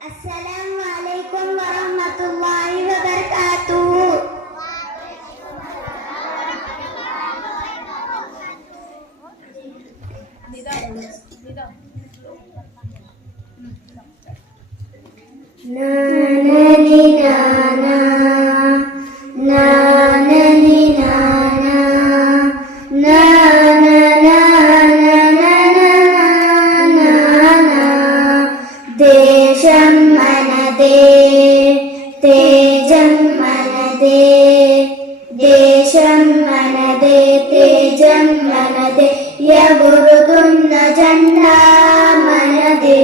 Assalamualaikum warahmatullahi wabarakatuh. Na na ni na na na na ni na na na na na na na na దేశం మనదే తేజం మనదే దేశం మనదే తేజం మనదే ఎగురుతున్న జెండా మనదే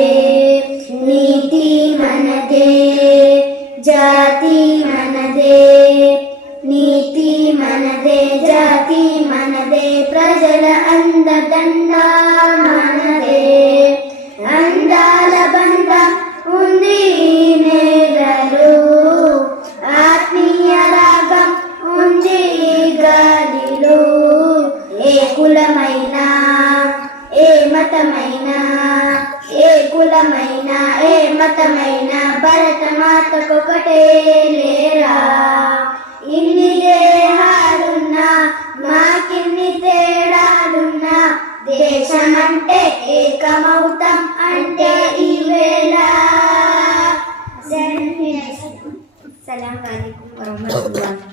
నీతి మనదే జాతి మనదే నీతి మనదే జాతి మనదే ప్రజల అండదండ మనదే అందాల బంధం ఉంది నేలలో ఆత్మీయ రాగం ఉంది గాలిలో ఏ కులమైనా ఏ మతమైనా ఏ కులమైనా ఏ మతమైనా భరత మాతకొకటే లేరా ఇన్ని దేహాలున్నా మాకిన్ని తేడాలున్నా దేశమంటే ఏకమౌతం అంటే ఈవేళ. అస్సలాము అలైకుం వరహ్మతుల్లాహి